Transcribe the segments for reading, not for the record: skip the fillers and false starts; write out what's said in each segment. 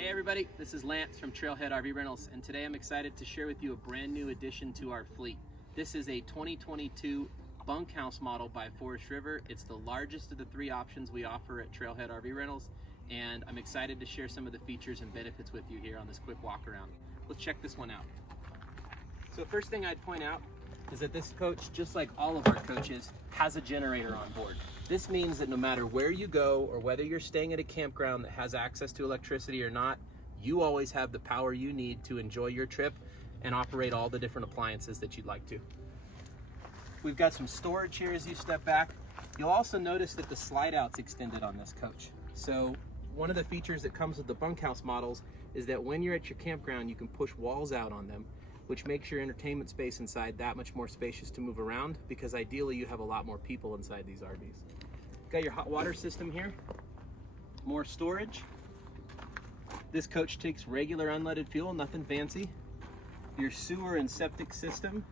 Hey everybody, this is Lance from Trailhead RV Rentals, and today I'm excited to share with you a brand new addition to our fleet. This is a 2022 bunkhouse model by Forest River. It's the largest of the three options we offer at Trailhead RV Rentals, and I'm excited to share some of the features and benefits with you here on this quick walk around. Let's check this one out. So first thing I'd point out is that this coach, just like all of our coaches, has a generator on board. This means that no matter where you go or whether you're staying at a campground that has access to electricity or not, you always have the power you need to enjoy your trip and operate all the different appliances that you'd like to. We've got some storage here as you step back. You'll also notice that the slide out's extended on this coach. So one of the features that comes with the bunkhouse models is that when you're at your campground, you can push walls out on them, which makes your entertainment space inside that much more spacious to move around, because ideally you have a lot more people inside these RVs. Got your hot water system here, more storage. This coach takes regular unleaded fuel, nothing fancy. Your sewer and septic system.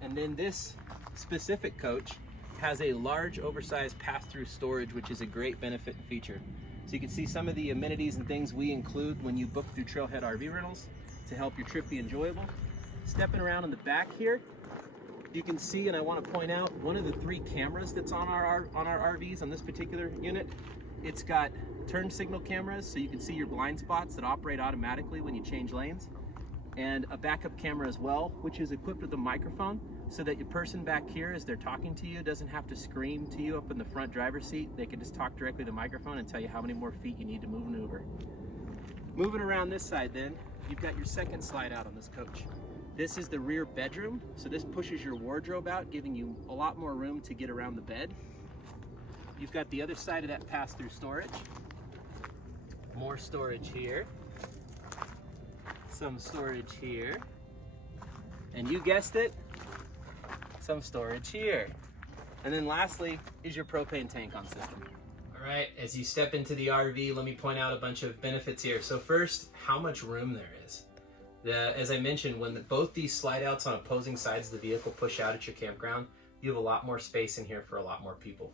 And then this specific coach has a large oversized pass-through storage, which is a great benefit and feature. So you can see some of the amenities and things we include when you book through Trailhead RV Rentals to help your trip be enjoyable. Stepping around in the back here, you can see, and I want to point out, one of the three cameras that's on our RVs on this particular unit. It's got turn signal cameras, so you can see your blind spots that operate automatically when you change lanes, and a backup camera as well, which is equipped with a microphone so that your person back here, as they're talking to you, doesn't have to scream to you up in the front driver's seat. They can just talk directly to the microphone and tell you how many more feet you need to maneuver. Moving around this side then, you've got your second slide out on this coach. This is the rear bedroom, so this pushes your wardrobe out, giving you a lot more room to get around the bed. You've got the other side of that pass-through storage. More storage here. Some storage here. And you guessed it, some storage here. And then lastly is your propane tank on system. All right, as you step into the RV, let me point out a bunch of benefits here. So first, how much room there is. As I mentioned, when both these slide outs on opposing sides of the vehicle push out at your campground, you have a lot more space in here for a lot more people.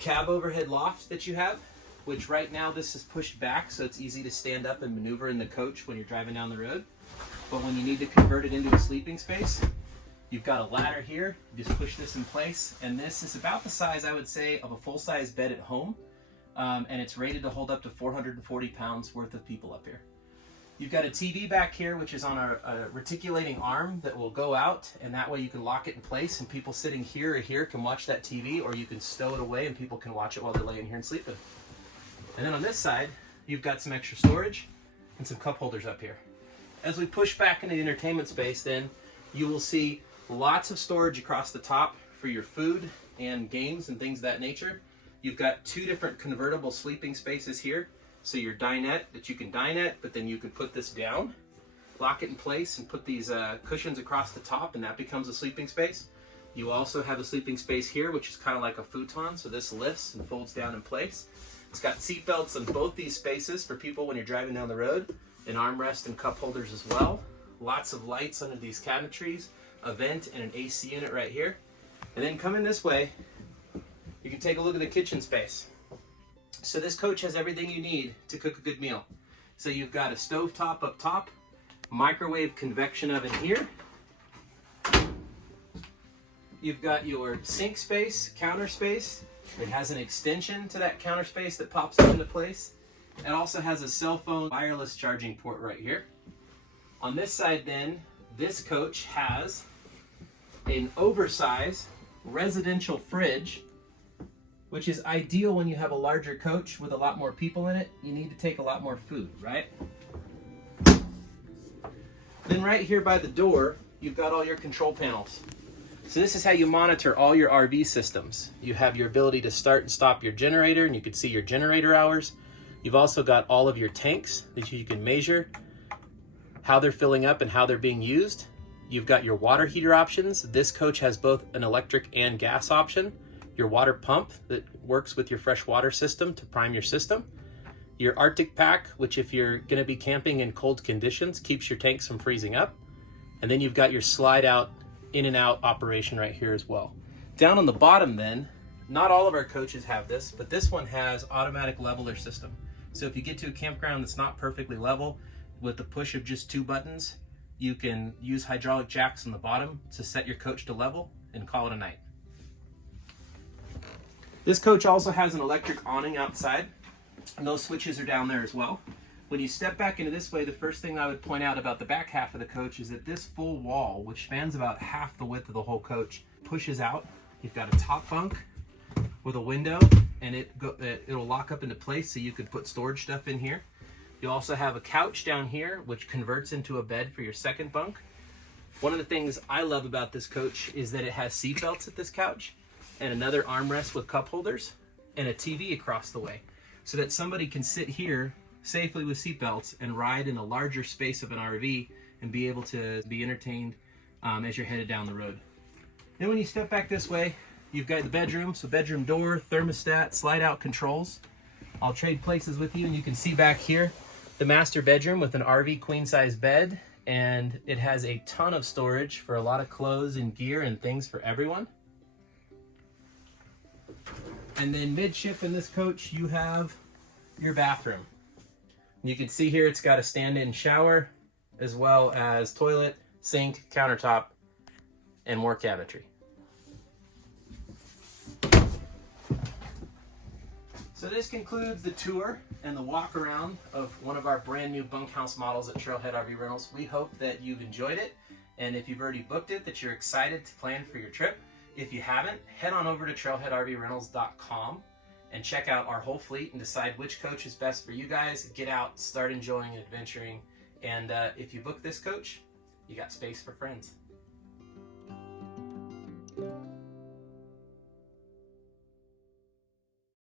Cab overhead loft that you have, which right now this is pushed back, so it's easy to stand up and maneuver in the coach when you're driving down the road. But when you need to convert it into a sleeping space, you've got a ladder here. You just push this in place, and this is about the size, I would say, of a full-size bed at home, and it's rated to hold up to 440 pounds worth of people up here. You've got a TV back here, which is on a reticulating arm that will go out, and that way you can lock it in place, and people sitting here or here can watch that TV, or you can stow it away and people can watch it while they're laying here and sleeping. And then on this side, you've got some extra storage and some cup holders up here. As we push back into the entertainment space, then you will see lots of storage across the top for your food and games and things of that nature. You've got two different convertible sleeping spaces here. So your dinette that you can dine at, but then you can put this down, lock it in place, and put these cushions across the top, and that becomes a sleeping space. You also have a sleeping space here, which is kind of like a futon, so this lifts and folds down in place. It's got seat belts in both these spaces for people when you're driving down the road, an armrest and cup holders as well. Lots of lights under these cabinetries, a vent and an AC unit right here. And then coming this way, you can take a look at the kitchen space. So this coach has everything you need to cook a good meal. So you've got a stovetop up top, microwave convection oven here. You've got your sink space, counter space. It has an extension to that counter space that pops up into place. It also has a cell phone wireless charging port right here. On this side then, this coach has an oversized residential fridge, which is ideal when you have a larger coach with a lot more people in it. You need to take a lot more food, right? Then right here by the door, you've got all your control panels. So this is how you monitor all your RV systems. You have your ability to start and stop your generator, and you can see your generator hours. You've also got all of your tanks that you can measure how they're filling up and how they're being used. You've got your water heater options. This coach has both an electric and gas option. Your water pump that works with your fresh water system to prime your system. Your Arctic pack, which if you're gonna be camping in cold conditions, keeps your tanks from freezing up. And then you've got your slide out, in and out operation right here as well. Down on the bottom then, not all of our coaches have this, but this one has automatic leveler system. So if you get to a campground that's not perfectly level, with the push of just 2 buttons, you can use hydraulic jacks on the bottom to set your coach to level and call it a night. This coach also has an electric awning outside, and those switches are down there as well. When you step back into this way, the first thing I would point out about the back half of the coach is that this full wall, which spans about half the width of the whole coach, pushes out. You've got a top bunk with a window, and it'll lock up into place so you could put storage stuff in here. You also have a couch down here, which converts into a bed for your second bunk. One of the things I love about this coach is that it has seat belts at this couch, and another armrest with cup holders, and a TV across the way, so that somebody can sit here safely with seat belts and ride in a larger space of an RV and be able to be entertained as you're headed down the road. Then when you step back this way, you've got the bedroom, so bedroom door, thermostat, slide out controls. I'll trade places with you, and you can see back here the master bedroom with an RV queen size bed, and it has a ton of storage for a lot of clothes and gear and things for everyone. And then midship in this coach, you have your bathroom. You can see here it's got a stand-in shower, as well as toilet, sink, countertop, and more cabinetry. So this concludes the tour and the walk around of one of our brand new bunkhouse models at Trailhead RV Rentals. We hope that you've enjoyed it, and if you've already booked it, that you're excited to plan for your trip. If you haven't, head on over to trailheadrvrentals.com and check out our whole fleet and decide which coach is best for you guys. Get out, start enjoying and adventuring, and if you book this coach, you got space for friends.